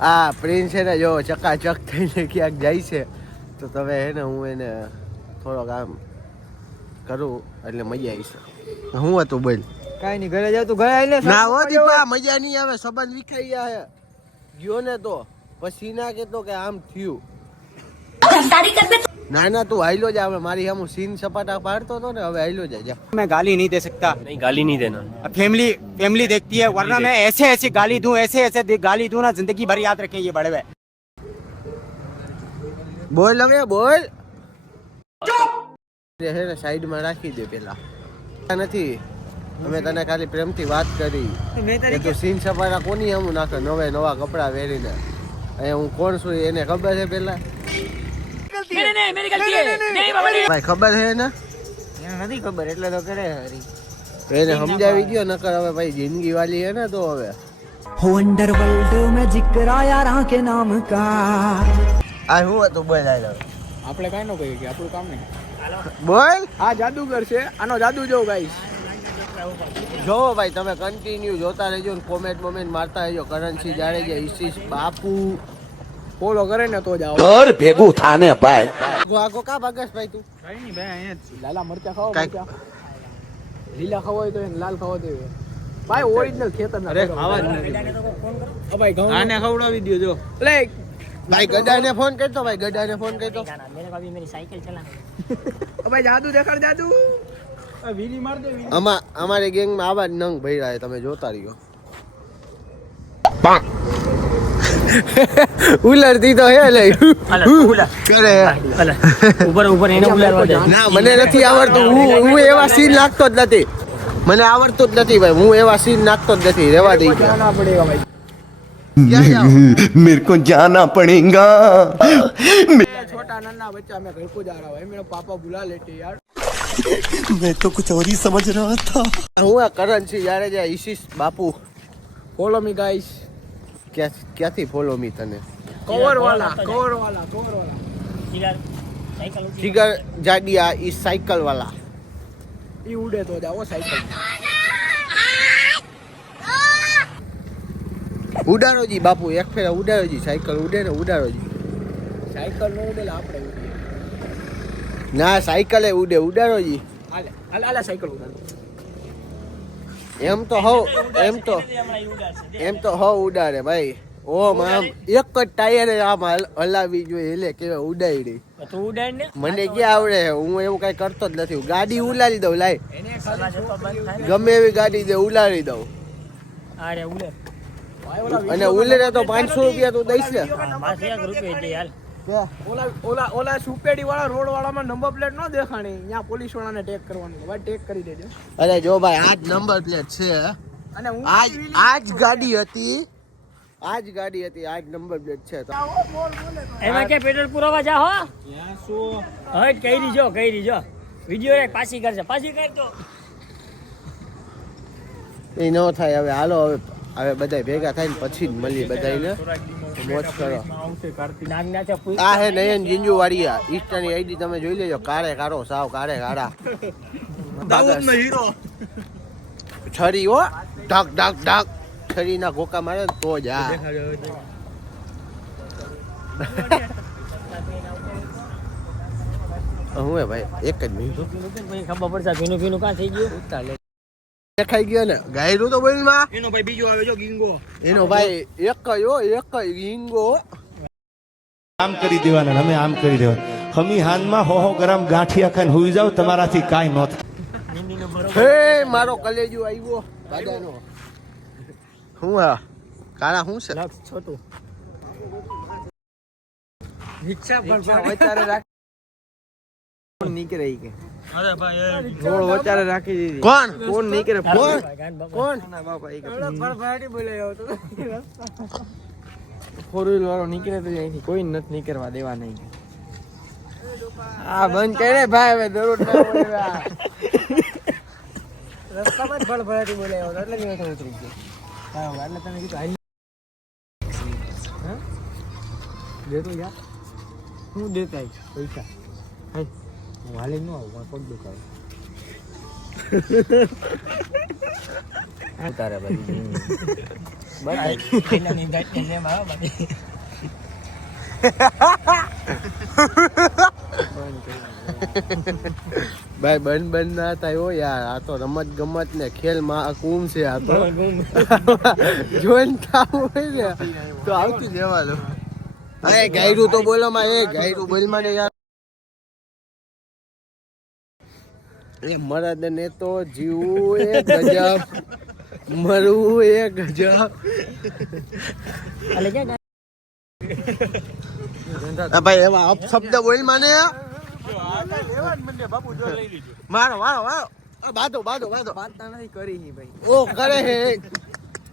આ પ્રિન્સ છે ને જો ચકાચક થઈને ક્યાંક જાય છે તો તમે હે ને હું એને થોડોક આમ કરું એટલે મજા આવી છે. હું હતું બોલ. કાઈ નહીં, ઘરે જાવ તું ઘરે આવીને ના હો દીપા, મજા નહીં આવે, સંબંધ વિખાઈ ગયા હે. ગયો ને તો પછી ના કેતો કે આમ થયું. ના ના તું હાઈલો જા, હવે મારી સામું સીન સપાટા પાડતો હતો ને, હવે હાઈલો જા. मैं गाली नहीं दे सकता, नहीं गाली नहीं देना. फैमिली देखती है, वरना मैं ऐसे ऐसे गाली दूं, ऐसे गाली दूं ना, जिंदगी भर याद रखें ये बड़े हुए. બોલ હવે બોલ. હે ને સાઈડ માં રાખી દે પેલા. નથી અમે તને ખાલી પ્રેમથી વાત કરી કે તું સીન સપાટા કોની સામું નાખે નવા કપડા પહેરીને. અહીંયા હું કોણ છું એને ખબર છે પેલા? ભાઈ ખબર છે ને? નથી ખબર એટલે તો કરે હરી. એને સમજાવી ગયો નકર હવે ભાઈ જિંદગી વાલી હે ને તો હવે हो अंडरवर्ल्ड में जिक्र आया राह के नाम का. આ હું હતું બોલ. આપણે કાઈ નો કહીએ કે આપણું કામ નહીં. બોલ. આ જાદુગર છે, આનો જાદુ જો ગાઈસ. જોવો ભાઈ તમે કન્ટિન્યુ જોતા રહેજો ને કોમેન્ટ મારતા રહેજો. કરણસિંહ જાડેજા, ઈશિષ બાપુ ફોલો કરે ને તો જ આવો. ઘર ભેગું થાને ભાઈ. આગો કા ભાગસ ભાઈ તું? કઈ નહીં ભાઈ, અહીંયા લાલા મરચા ખાઓ, કાંઈક. મરચા લીલા ખાવા હોય તો એને લાલ ખાવા દે ભાઈ. ઓરિજિનલ ખેતરના अरे खावा જ નથી. ભાઈ ઘઉં આને ખવડાવી દ્યો જો. લે ભાઈ ગડાને ફોન કરતો, ભાઈ ગડાને ફોન કરતો. ભાઈ જાદુ દેખાડ, જાદુ. વીરી માર દે, વીરી. અમારી ગેંગમાં આવા જ નંગ ભર્યા છે, તમે જોતા રહ્યો. ઉલરતી તો હે લઈ કરે ऊपर એને ઉલારવા દે. ના મને નથી આવડતું. હું એવા સીન નાખતો જ નથી, મને આવડતું જ નથી ભાઈ. હું એવા સીન નાખતો જ નથી, રેવા દઈ. ના પડેગા ભાઈ. मेरे को जाना पड़ेगा. छोटा नन्ना बच्चा मैं घर को जा रहा हूँ, मेरा पापा बुला लेते यार. मैं तो कुछ और ही समझ रहा था. હું આ કરણસિંહ જાડેજા, ઈશિષ બાપુ. Follow me guys. ક્યાંથી ફોલો મી તને? કવર વાલા. જીગર જાડિયા ઈ સાયકલ વાલા. ઈ ઉડે તો જાઓ સાયકલ. ઉડાડો જી બાપુ, એક ફેરા ઉડાડો જી. સાયકલ ઉડે ને ઉડાડો જી. સાયકલ નો ઉડે આપણે ઉડીએ. ના સાયકલે ઉડે, ઉડાડો જી. હાલે હાલે સાયકલ ઉડાડો. એમ તો ઉડાડે ભાઈ. ઓમ આમ એક જ ટાયરે આમ હલાવી જોઈએ એટલે કેવા ઉડાડી. તું ઉડાડ ને. મને ક્યાં આવડે, હું એવું કઈ કરતો જ નથી. ગાડી ઉલાડી દઉં, લાય ગમે એવી ગાડી દે ઉલાડી દઉં. અરે ઉલે. અને ઉલરે તો 500 રૂપિયા તું દઈશ ને. માસે 1 રૂપિયો દે યાર. ઓલા સુપેડી વાળા રોડ વાળામાં નંબર પ્લેટ નો દેખાણી, ત્યાં પોલીસ વાળાને ટેગ કરવાનું. ભાઈ ટેગ કરી દેજો. અરે જો ભાઈ આ જ નંબર પ્લેટ છે અને હું આજ ગાડી હતી, આજ નંબર પ્લેટ છે. એમાં કે પેટ્રોલ પુરાવા જા હો. હટ કઈ રીજો વિડિયો એક પાછી કરશે, પાછી કરજો. એ ન થાય હવે. હાલો હવે બધા ભેગા થઈને પછી જ મળી બધાને મોજ કરો. આ હે નયન જીંજુ વાળિયા, ઈસ્ટની આઈડી તમે જોઈ લેજો. કાળે કાળો સાવ કાળે કાળા છરી હો, ઢક ઢક ઢક છરી ના ઘોકા મારે તો જ. હું હે ભાઈ એક જ મિનિટ ખબર પડશે ભીનું કાં થઈ ગયું. દેખાઈ ગયો ને ગાયરું તો બોલ માં. એનો ભાઈ બીજો આવે જો ગીંગો. એનો ભાઈ એક જ ગીંગો. આમ કરી દેવાના, અમે આમ કરી દેવાના. હમી હાનમાં 100 ગ્રામ ગાંઠિયા ખાઈને હુઈ જાવ, તમારાથી કાંઈ ન થાય. હે મારો કલેજો આવ્યો દાદાનો. હું હા કાળા હું છે છોટું રિક્ષા પર વચારે રાખ નીકળે કે. અરે ભાઈ રોડ વચારે રાખી દીધી. કોણ નીકળે? કોણ ના બાપા એ ફરફરાટી બોલાયો તો. ફોર વ્હીલ વાળો નીકળે તો અહીંથી કોઈ નથી નીકળવા દેવા નહીં. આ બંધ કરે ભાઈ, હવે દરરોજ ના બોલવા. રસ્તામાં જ ફરફરાટી બોલાયો તો એટલે મેં ઉતરી ગયો. હા એટલે તમે કીધું હાલ દેતો યાર. હું દેતા પૈસા હું હાલે ન આવું, પગ દુખાવે. ઉતારે બધી બસ એમ આવે બાકી ભાઈ બંધ ના થાય હો યાર, આ તો રમત ગમત ને ખેલ માં કુંભ છે આ તો. જોઈન થવું હોય ને તો આવતી જવાનું. અરે ગાયરું તો બોલો માં, એ ગાયરું બોલ માં યાર. એ મરદ ને તો જીવવું એ ગજબ, મરવું એ ગજબ. ભાઈ એવા અપશબ્દ બોલ માને. મારો મારો મારો બાદો બાદો બાદો વાર્તા નથી કરી ની ભાઈ. ઓ કરે હે.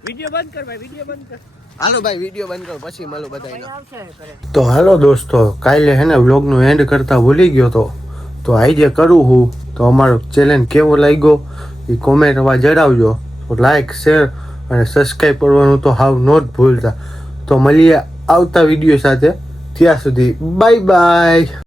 વિડિયો બંધ કર ભાઈ, વિડિયો બંધ કર. હાલો ભાઈ વિડીયો બંધ કરો પછી મળો બધાને. આવશે કરે તો હાલો દોસ્તો, કાલે હે ને વ્લોગનું એન્ડ કરતા ભૂલી ગયો તો આજે કરું હું. તો અમારો ચેલેન્જ કેવો લાગ્યો એ કોમેન્ટમાં જણાવજો. તો લાઈક શેર અને સબસ્ક્રાઈબ કરવાનું તો હાવ નોટ ભૂલતા. તો મળીએ આવતા વિડીયો સાથે. ત્યાં સુધી બાય બાય.